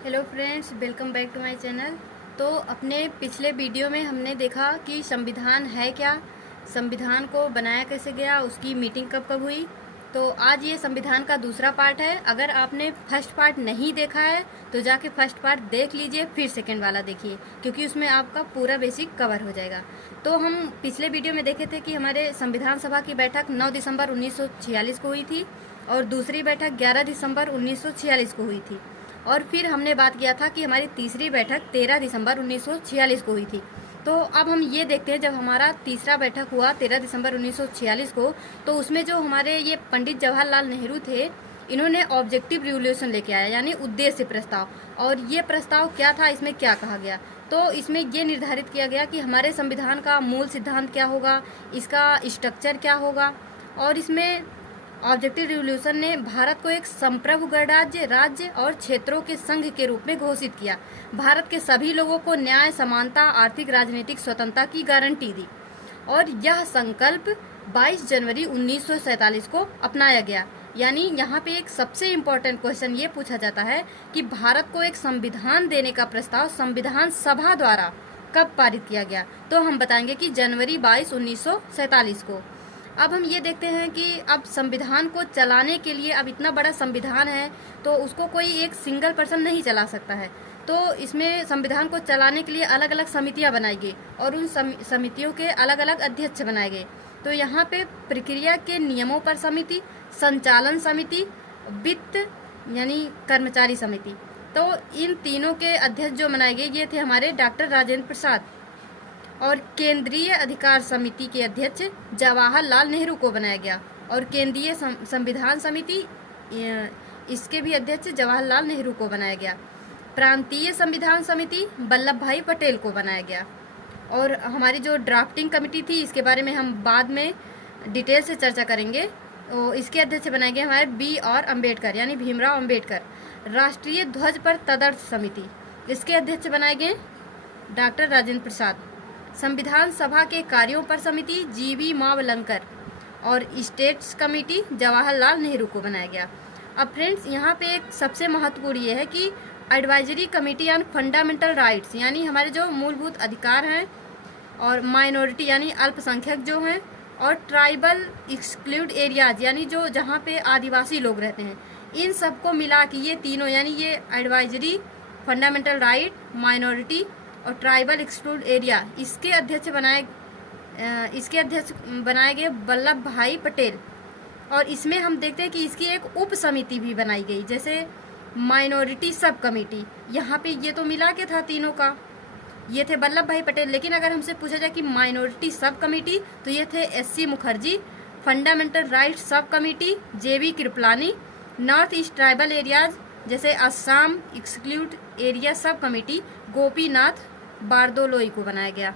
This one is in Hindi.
Hello friends, welcome back to my channel. तो अपने पिछले वीडियो में हमने देखा कि संविधान है क्या, संविधान को बनाया कैसे गया, उसकी मीटिंग कब कब हुई। तो आज ये संविधान का दूसरा पार्ट है। अगर आपने फर्स्ट पार्ट नहीं देखा है तो जाके फर्स्ट पार्ट देख लीजिए, फिर सेकेंड वाला देखिए, क्योंकि उसमें आपका पूरा बेसिक कवर हो जाएगा। तो हम पिछले वीडियो में देखे थे कि हमारे संविधान सभा की बैठक 9 दिसंबर 1946 को हुई थी और दूसरी बैठक 11 दिसंबर 1946 को हुई थी। और फिर हमने बात किया था कि हमारी तीसरी बैठक 13 दिसंबर 1946 को हुई थी। तो अब हम ये देखते हैं, जब हमारा तीसरा बैठक हुआ 13 दिसंबर 1946 को, तो उसमें जो हमारे ये पंडित जवाहरलाल नेहरू थे, इन्होंने ऑब्जेक्टिव रिवोल्यूशन लेके आया, यानी उद्देश्य प्रस्ताव। और ये प्रस्ताव क्या था, इसमें क्या कहा गया, तो इसमें ये निर्धारित किया गया कि हमारे संविधान का मूल सिद्धांत क्या होगा, इसका स्ट्रक्चर क्या होगा। और इसमें ऑब्जेक्टिव रिवोल्यूशन ने भारत को एक संप्रभु गणराज्य, राज्य और क्षेत्रों के संघ के रूप में घोषित किया। भारत के सभी लोगों को न्याय, समानता, आर्थिक राजनीतिक स्वतंत्रता की गारंटी दी। और यह संकल्प 22 जनवरी 1947 को अपनाया गया। यानी यहाँ पे एक सबसे इम्पोर्टेंट क्वेश्चन ये पूछा जाता है कि भारत को एक संविधान देने का प्रस्ताव संविधान सभा द्वारा कब पारित किया गया। तो हम बताएंगे कि जनवरी 22, 1947 को। अब हम ये देखते हैं कि अब संविधान को चलाने के लिए, अब इतना बड़ा संविधान है तो उसको कोई एक सिंगल पर्सन नहीं चला सकता है। तो इसमें संविधान को चलाने के लिए अलग अलग समितियां बनाई गई और उन समितियों के अलग अलग अध्यक्ष बनाए गए। तो यहाँ पे प्रक्रिया के नियमों पर समिति, संचालन समिति, वित्त यानी कर्मचारी समिति, तो इन तीनों के अध्यक्ष जो बनाए गए ये थे हमारे डॉक्टर राजेंद्र प्रसाद। और केंद्रीय अधिकार समिति के अध्यक्ष जवाहरलाल नेहरू को बनाया गया। और केंद्रीय संविधान समिति, इसके भी अध्यक्ष जवाहरलाल नेहरू को बनाया गया। प्रांतीय संविधान समिति वल्लभ भाई पटेल को बनाया गया। और हमारी जो ड्राफ्टिंग कमेटी थी, इसके बारे में हम बाद में डिटेल से चर्चा करेंगे। तो इसके अध्यक्ष बनाए गए हमारे B.R. अम्बेडकर, यानी भीमराव अम्बेडकर। राष्ट्रीय ध्वज पर तदर्थ समिति, इसके अध्यक्ष बनाए गए डॉक्टर राजेंद्र प्रसाद। संविधान सभा के कार्यों पर समिति G.V. मावलंकर। और स्टेट्स कमेटी जवाहरलाल नेहरू को बनाया गया। अब फ्रेंड्स, यहाँ पे एक सबसे महत्वपूर्ण ये है कि advisory committee on fundamental rights, यानी हमारे जो मूलभूत अधिकार हैं, और माइनॉरिटी यानी अल्पसंख्यक जो हैं, और ट्राइबल एक्सक्लूड एरियाज यानी जो जहाँ पे आदिवासी लोग रहते हैं, इन सबको मिला के ये तीनों, यानी ये एडवाइजरी, फंडामेंटल राइट, माइनॉरिटी और ट्राइबल एक्सक्लूड एरिया, इसके अध्यक्ष बनाए गए वल्लभ भाई पटेल। और इसमें हम देखते हैं कि इसकी एक उप समिति भी बनाई गई, जैसे माइनॉरिटी सब कमेटी। यहाँ पे ये तो मिला के था तीनों का, ये थे वल्लभ भाई पटेल। लेकिन अगर हमसे पूछा जाए कि माइनॉरिटी सब कमेटी, तो ये थे S.C. Mukherjee. Fundamental rights sub committee J.B. Kripalani. North east tribal areas जैसे Assam exclude area sub committee Gopinath Bardoloi को बनाया गया।